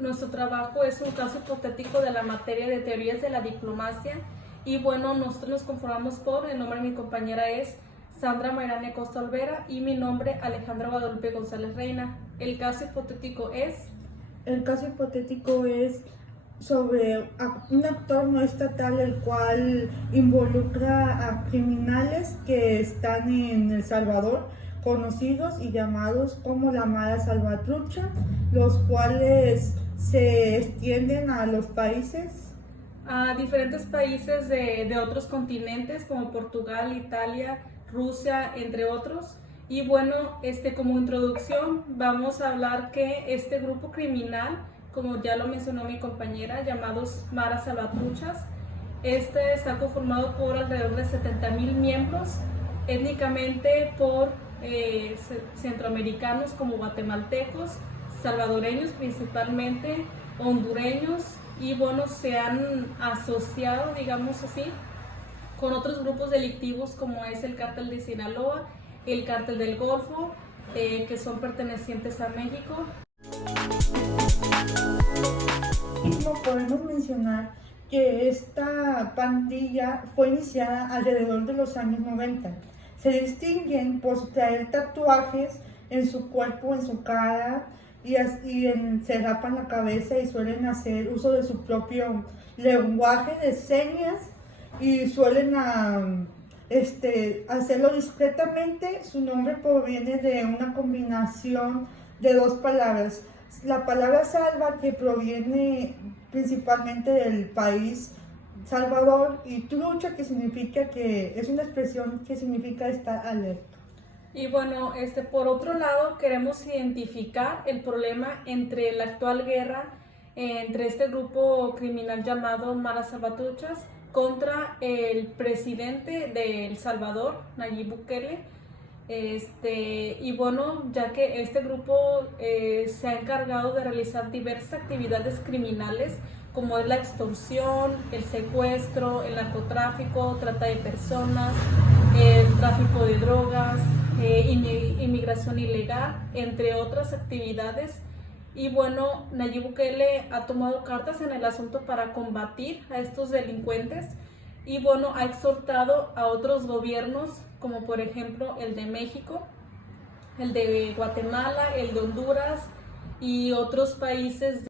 Nuestro trabajo es un caso hipotético de la materia de teorías de la diplomacia y bueno, nosotros nos conformamos por, el nombre de mi compañera es Sandra Mayrane Costa Olvera y mi nombre Alejandra Guadalupe González Reina. El caso hipotético es... El caso hipotético es sobre un actor no estatal el cual involucra a criminales que están en El Salvador, conocidos y llamados como la Mara Salvatrucha, los cuales se extienden a los países. A diferentes países de otros continentes como Portugal, Italia, Rusia, entre otros. Y bueno, como introducción vamos a hablar que este grupo criminal, como ya lo mencionó mi compañera, llamados Maras Salvatruchas, está conformado por alrededor de 70,000 miembros, étnicamente por centroamericanos como guatemaltecos, salvadoreños principalmente, hondureños, y bueno, se han asociado, digamos así, con otros grupos delictivos como es el Cártel de Sinaloa, el Cártel del Golfo, que son pertenecientes a México. Como podemos mencionar que esta pandilla fue iniciada alrededor de los años 90. Se distinguen por traer tatuajes en su cuerpo, en su cara, se rapan la cabeza y suelen hacer uso de su propio lenguaje de señas y suelen hacerlo discretamente. Su nombre proviene de una combinación de dos palabras. La palabra salva, que proviene principalmente del país Salvador, y trucha, que significa, que es una expresión que significa estar alerta. Y bueno, por otro lado, queremos identificar el problema entre la actual guerra entre este grupo criminal llamado Maras Salvatruchas contra el presidente de El Salvador, Nayib Bukele. Y bueno, ya que este grupo se ha encargado de realizar diversas actividades criminales como es la extorsión, el secuestro, el narcotráfico, trata de personas, el tráfico de drogas, inmigración ilegal, entre otras actividades. Y bueno, Nayib Bukele ha tomado cartas en el asunto para combatir a estos delincuentes y bueno, ha exhortado a otros gobiernos como por ejemplo el de México, el de Guatemala, el de Honduras y otros países.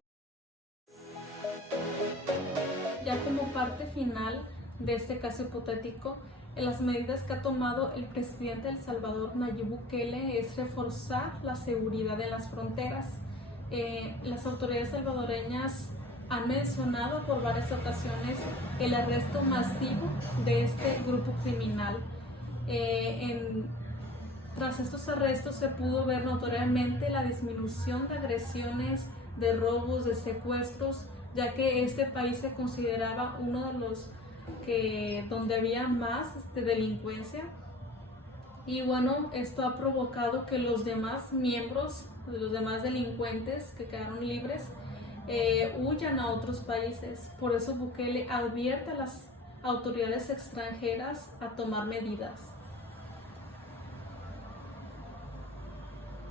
Ya como parte final de este caso hipotético, las medidas que ha tomado el presidente de El Salvador, Nayib Bukele, es reforzar la seguridad en las fronteras. Las autoridades salvadoreñas han mencionado por varias ocasiones el arresto masivo de este grupo criminal. Tras estos arrestos se pudo ver notoriamente la disminución de agresiones, de robos, de secuestros, ya que este país se consideraba uno de los donde había más delincuencia. Y bueno, esto ha provocado que los demás miembros, los demás delincuentes que quedaron libres, huyan a otros países. Por eso Bukele advierte a las autoridades extranjeras a tomar medidas.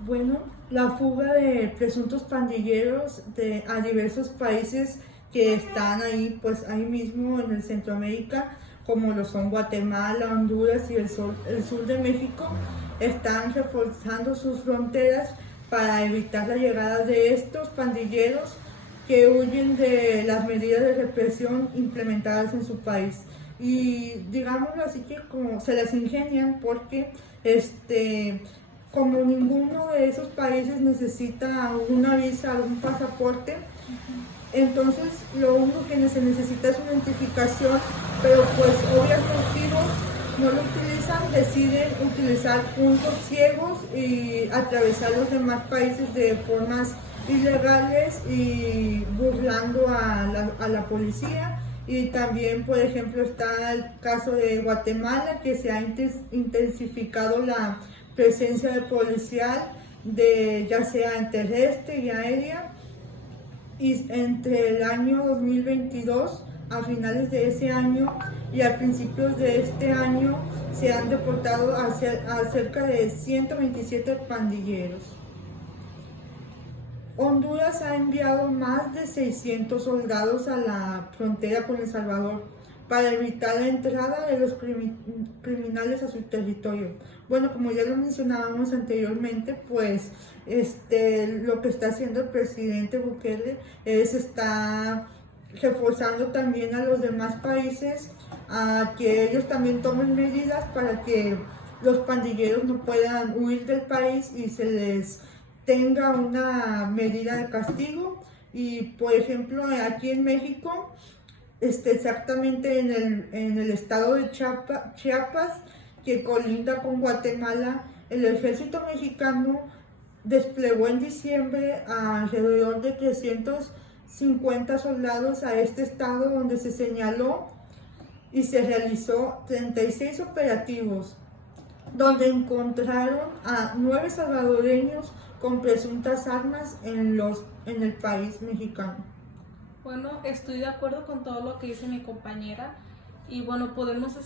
Bueno, la fuga de presuntos pandilleros a diversos países que están ahí, pues ahí mismo en el Centroamérica, como lo son Guatemala, Honduras y el sur de México, están reforzando sus fronteras para evitar la llegada de estos pandilleros que huyen de las medidas de represión implementadas en su país. Y digámoslo así, que como se las ingenian porque como ninguno de esos países necesita una visa, algún pasaporte, entonces lo único que se necesita es una identificación, pero pues obvios motivos no lo utilizan, deciden utilizar puntos ciegos y atravesar los demás países de formas ilegales y burlando a la policía. Y también, por ejemplo, está el caso de Guatemala, que se ha intensificado la presencia de policial, ya sea en terrestre y aérea, y entre el año 2022, a finales de ese año y a principios de este año, se han deportado a cerca de 127 pandilleros. Honduras ha enviado más de 600 soldados a la frontera con El Salvador para evitar la entrada de los criminales a su territorio. Bueno, como ya lo mencionábamos anteriormente, pues lo que está haciendo el presidente Bukele es está reforzando también a los demás países a que ellos también tomen medidas para que los pandilleros no puedan huir del país y se les tenga una medida de castigo. Y por ejemplo, aquí en México, exactamente en el estado de Chiapas, que colinda con Guatemala, el ejército mexicano desplegó en diciembre alrededor de 350 soldados a este estado, donde se señaló y se realizó 36 operativos, donde encontraron a 9 salvadoreños con presuntas armas en el país mexicano. Bueno, estoy de acuerdo con todo lo que dice mi compañera y bueno, podemos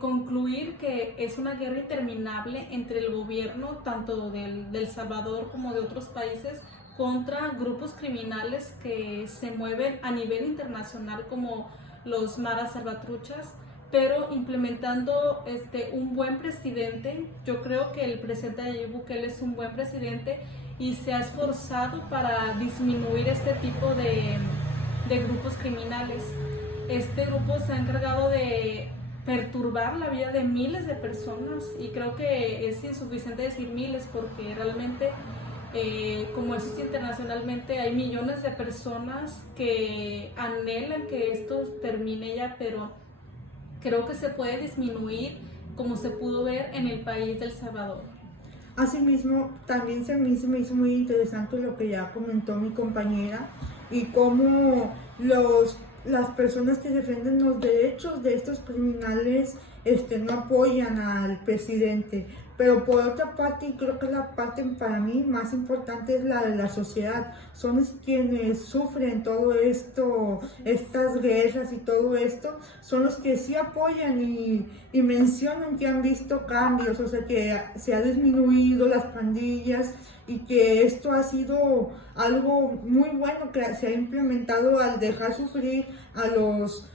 concluir que es una guerra interminable entre el gobierno tanto del Salvador como de otros países contra grupos criminales que se mueven a nivel internacional como los maras salvatruchas, pero implementando un buen presidente. Yo creo que el presidente Nayib Bukele es un buen presidente y se ha esforzado para disminuir este tipo de grupos criminales. Este grupo se ha encargado de perturbar la vida de miles de personas y creo que es insuficiente decir miles porque realmente como eso es internacionalmente, hay millones de personas que anhelan que esto termine ya, pero creo que se puede disminuir como se pudo ver en el país del Salvador. Asimismo, también se me hizo muy interesante lo que ya comentó mi compañera y cómo las personas que defienden los derechos de estos criminales no apoyan al presidente. Pero por otra parte, y creo que la parte para mí más importante es la de la sociedad. Son quienes sufren todo esto, estas guerras y todo esto, son los que sí apoyan y mencionan que han visto cambios, o sea que se ha disminuido las pandillas y que esto ha sido algo muy bueno que se ha implementado al dejar sufrir a los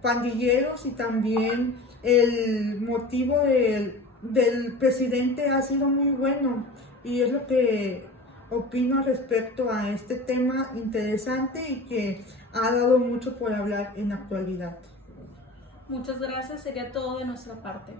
pandilleros, y también el motivo del presidente ha sido muy bueno, y es lo que opino respecto a este tema interesante y que ha dado mucho por hablar en la actualidad. Muchas gracias, sería todo de nuestra parte.